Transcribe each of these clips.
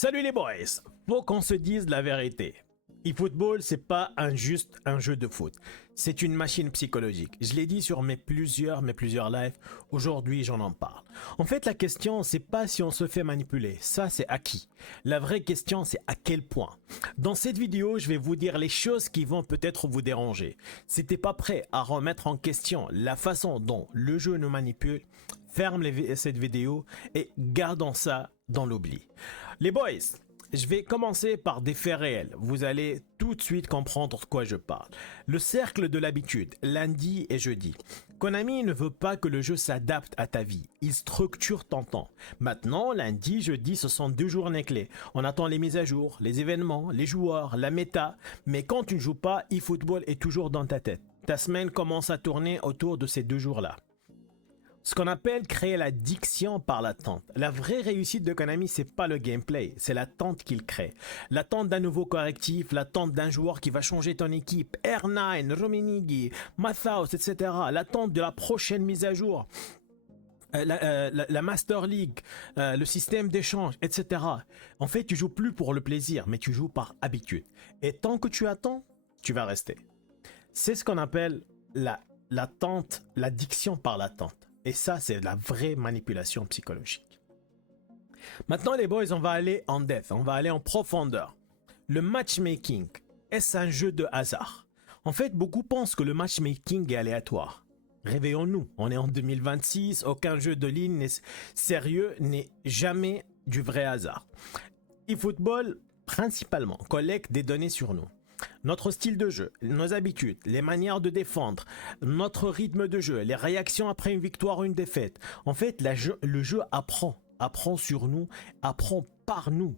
Salut les boys, faut qu'on se dise la vérité. eFootball, c'est pas juste un jeu de foot. C'est une machine psychologique. Je l'ai dit sur mes plusieurs lives. Aujourd'hui, j'en en parle. En fait, la question, c'est pas si on se fait manipuler. Ça, c'est acquis. La vraie question, c'est à quel point. Dans cette vidéo, je vais vous dire les choses qui vont peut-être vous déranger. Si t'es pas prêt à remettre en question la façon dont le jeu nous manipule, ferme cette vidéo et gardons ça dans l'oubli. Les boys, je vais commencer par des faits réels. Vous allez tout de suite comprendre de quoi je parle. Le cercle de l'habitude, lundi et jeudi. Konami ne veut pas que le jeu s'adapte à ta vie. Il structure ton temps. Maintenant, lundi, jeudi, ce sont deux journées clés. On attend les mises à jour, les événements, les joueurs, la méta. Mais quand tu ne joues pas, eFootball est toujours dans ta tête. Ta semaine commence à tourner autour de ces deux jours-là. Ce qu'on appelle créer l'addiction par l'attente. La vraie réussite de Konami, c'est pas le gameplay, c'est l'attente qu'il crée. L'attente d'un nouveau correctif, l'attente d'un joueur qui va changer ton équipe, R9, Rominigi, Mathaus, etc. L'attente de la prochaine mise à jour. La Master League, le système d'échange, etc. En fait, tu joues plus pour le plaisir, mais tu joues par habitude. Et tant que tu attends, tu vas rester. C'est ce qu'on appelle l'attente, l'addiction par l'attente. Et ça, c'est la vraie manipulation psychologique. Maintenant, les boys, on va aller en depth, on va aller en profondeur. Le matchmaking, est-ce un jeu de hasard? En fait, beaucoup pensent que le matchmaking est aléatoire. Réveillons-nous, on est en 2026, aucun jeu de ligne sérieux n'est jamais du vrai hasard. eFootball, principalement, collecte des données sur nous. Notre style de jeu, nos habitudes, les manières de défendre, notre rythme de jeu, les réactions après une victoire ou une défaite. En fait, le jeu apprend sur nous, apprend par nous.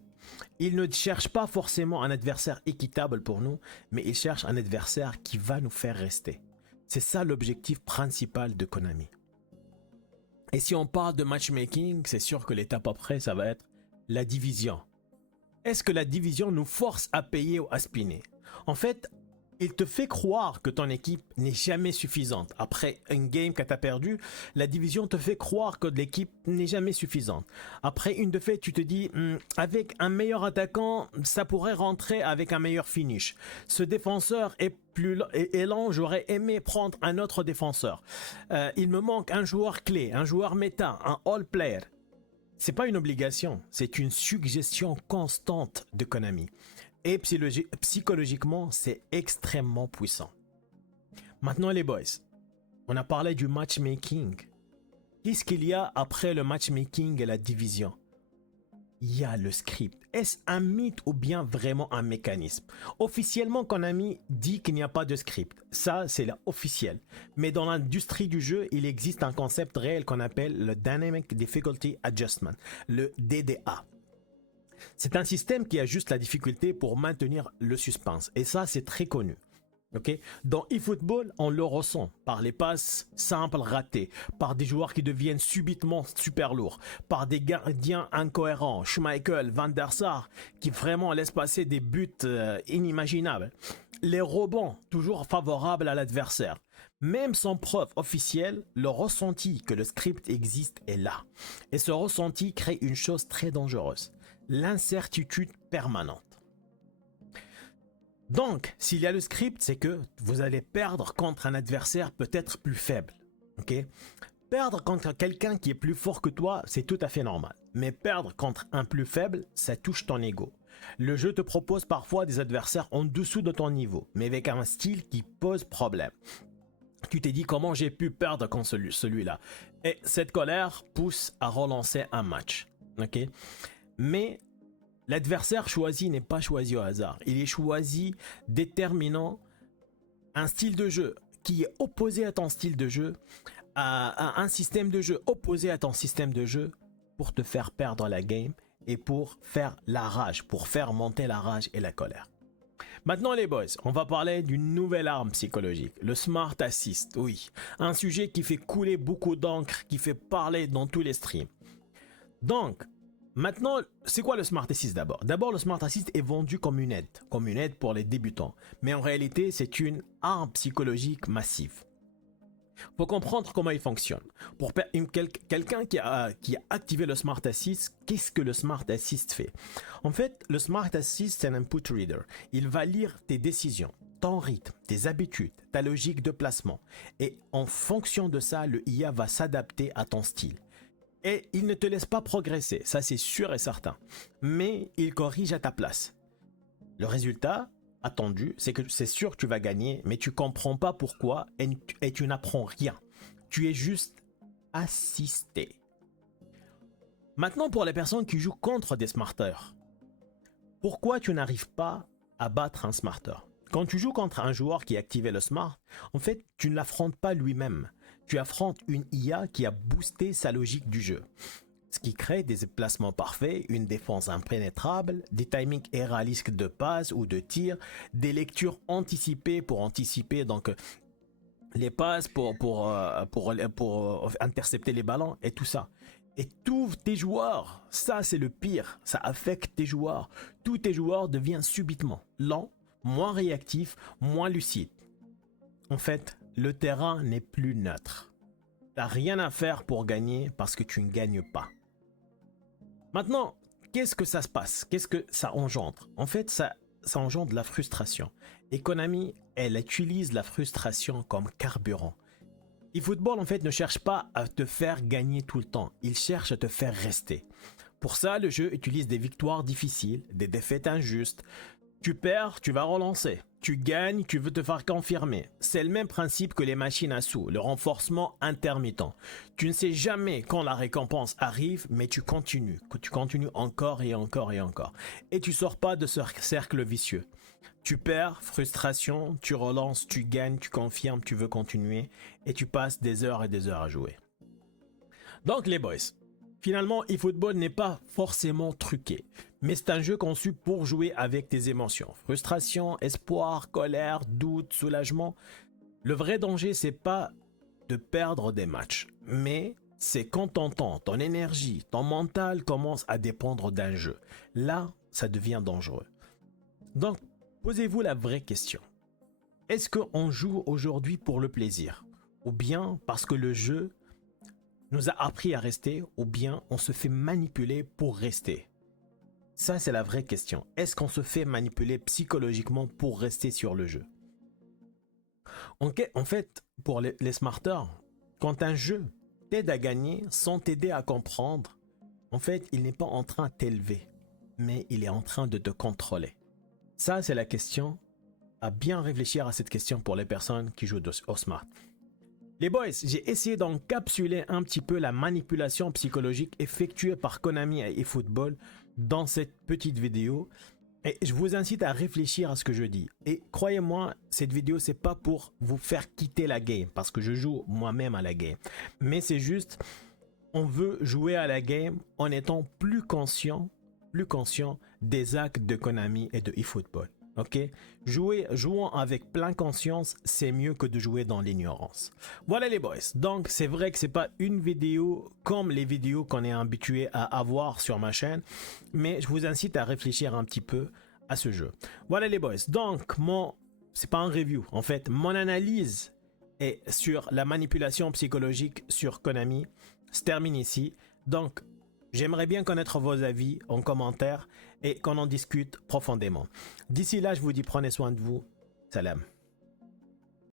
Il ne cherche pas forcément un adversaire équitable pour nous, mais il cherche un adversaire qui va nous faire rester. C'est ça l'objectif principal de Konami. Et si on parle de matchmaking, c'est sûr que l'étape après, ça va être la division. Est-ce que la division nous force à payer ou à spinner? En fait, il te fait croire que ton équipe n'est jamais suffisante. Après une game que tu as perdu, la division te fait croire que l'équipe n'est jamais suffisante. Après une défaite, tu te dis, avec un meilleur attaquant, ça pourrait rentrer avec un meilleur finish. Ce défenseur est lent, j'aurais aimé prendre un autre défenseur. Il me manque un joueur clé, un joueur méta, un all player. C'est pas une obligation, c'est une suggestion constante de Konami. Et psychologiquement, c'est extrêmement puissant. Maintenant les boys, on a parlé du matchmaking. Qu'est-ce qu'il y a après le matchmaking et la division? Il y a le script. Est-ce un mythe ou bien vraiment un mécanisme? Officiellement, Konami dit qu'il n'y a pas de script. Ça, c'est officiel. Mais dans l'industrie du jeu, il existe un concept réel qu'on appelle le Dynamic Difficulty Adjustment, le DDA. C'est un système qui ajuste la difficulté pour maintenir le suspense. Et ça, c'est très connu. Okay? Dans eFootball, on le ressent par les passes simples ratées, par des joueurs qui deviennent subitement super lourds, par des gardiens incohérents, Schmeichel, Van der Sar, qui vraiment laissent passer des buts inimaginables. Les rebonds, toujours favorables à l'adversaire. Même sans preuve officielle, le ressenti que le script existe est là. Et ce ressenti crée une chose très dangereuse, l'incertitude permanente. Donc, s'il y a le script, c'est que vous allez perdre contre un adversaire peut-être plus faible. Okay? Perdre contre quelqu'un qui est plus fort que toi, c'est tout à fait normal. Mais perdre contre un plus faible, ça touche ton ego. Le jeu te propose parfois des adversaires en dessous de ton niveau, mais avec un style qui pose problème. Tu t'es dit comment j'ai pu perdre contre celui-là. Et cette colère pousse à relancer un match. Okay? Mais l'adversaire choisi n'est pas choisi au hasard. Il est choisi déterminant un style de jeu qui est opposé à ton style de jeu, à un système de jeu opposé à ton système de jeu pour te faire perdre la game et pour faire la rage, pour faire monter la rage et la colère. Maintenant les boys, on va parler d'une nouvelle arme psychologique, le Smart Assist, oui. Un sujet qui fait couler beaucoup d'encre, qui fait parler dans tous les streams. Donc, maintenant, c'est quoi le Smart Assist d'abord? D'abord, le Smart Assist est vendu comme une aide pour les débutants. Mais en réalité, c'est une arme psychologique massive. Faut comprendre comment il fonctionne. Pour quelqu'un qui a activé le Smart Assist, qu'est-ce que le Smart Assist fait? En fait, le Smart Assist, c'est un input reader. Il va lire tes décisions, ton rythme, tes habitudes, ta logique de placement. Et en fonction de ça, le IA va s'adapter à ton style. Et il ne te laisse pas progresser, ça c'est sûr et certain. Mais il corrige à ta place. Le résultat attendu, c'est que c'est sûr que tu vas gagner, mais tu comprends pas pourquoi et tu n'apprends rien. Tu es juste assisté. Maintenant, pour les personnes qui jouent contre des smarters, pourquoi tu n'arrives pas à battre un smarter? Quand tu joues contre un joueur qui a activé le smart, en fait, tu ne l'affrontes pas lui-même. Tu affrontes une IA qui a boosté sa logique du jeu. Ce qui crée des placements parfaits, une défense impénétrable, des timings irréalistes de passe ou de tir, des lectures anticipées pour anticiper donc les passes pour intercepter les ballons et tout ça. Et tous tes joueurs, ça c'est le pire, ça affecte tes joueurs. Tous tes joueurs deviennent subitement lents, moins réactifs, moins lucides. En fait, le terrain n'est plus neutre. T'as rien à faire pour gagner parce que tu ne gagnes pas. Maintenant, qu'est-ce que ça se passe? Qu'est-ce que ça engendre? En fait, ça engendre de la frustration. Et Konami, elle utilise la frustration comme carburant. eFootball, en fait, ne cherche pas à te faire gagner tout le temps. Il cherche à te faire rester. Pour ça, le jeu utilise des victoires difficiles, des défaites injustes. Tu perds, tu vas relancer. Tu gagnes, tu veux te faire confirmer. C'est le même principe que les machines à sous, le renforcement intermittent. Tu ne sais jamais quand la récompense arrive, mais tu continues. Tu continues encore et encore et encore. Et tu sors pas de ce cercle vicieux. Tu perds, frustration, tu relances, tu gagnes, tu confirmes, tu veux continuer. Et tu passes des heures et des heures à jouer. Donc les boys, finalement, eFootball n'est pas forcément truqué. Mais c'est un jeu conçu pour jouer avec tes émotions. Frustration, espoir, colère, doute, soulagement. Le vrai danger, c'est pas de perdre des matchs. Mais c'est quand ton temps, ton énergie, ton mental commence à dépendre d'un jeu. Là, ça devient dangereux. Donc, posez-vous la vraie question. Est-ce qu'on joue aujourd'hui pour le plaisir? Ou bien parce que le jeu nous a appris à rester? Ou bien on se fait manipuler pour rester? Ça, c'est la vraie question. Est-ce qu'on se fait manipuler psychologiquement pour rester sur le jeu? En fait, pour les smarters, quand un jeu t'aide à gagner sans t'aider à comprendre, en fait, il n'est pas en train de t'élever, mais il est en train de te contrôler. Ça, c'est la question. À bien réfléchir à cette question pour les personnes qui jouent au smart. Les boys, j'ai essayé d'encapsuler un petit peu la manipulation psychologique effectuée par Konami et eFootball dans cette petite vidéo. Et je vous incite à réfléchir à ce que je dis. Et croyez-moi, cette vidéo, c'est pas pour vous faire quitter la game, parce que je joue moi-même à la game. Mais c'est juste, on veut jouer à la game en étant plus conscient des actes de Konami et de eFootball. Ok, jouons avec plein conscience, c'est mieux que de jouer dans l'ignorance. Voilà les boys, donc c'est vrai que c'est pas une vidéo comme les vidéos qu'on est habitué à avoir sur ma chaîne, mais je vous incite à réfléchir un petit peu à ce jeu. Voilà les boys, donc c'est pas un review, en fait, mon analyse est sur la manipulation psychologique sur Konami se termine ici. Donc j'aimerais bien connaître vos avis en commentaire et qu'on en discute profondément. D'ici là, je vous dis prenez soin de vous. Salam.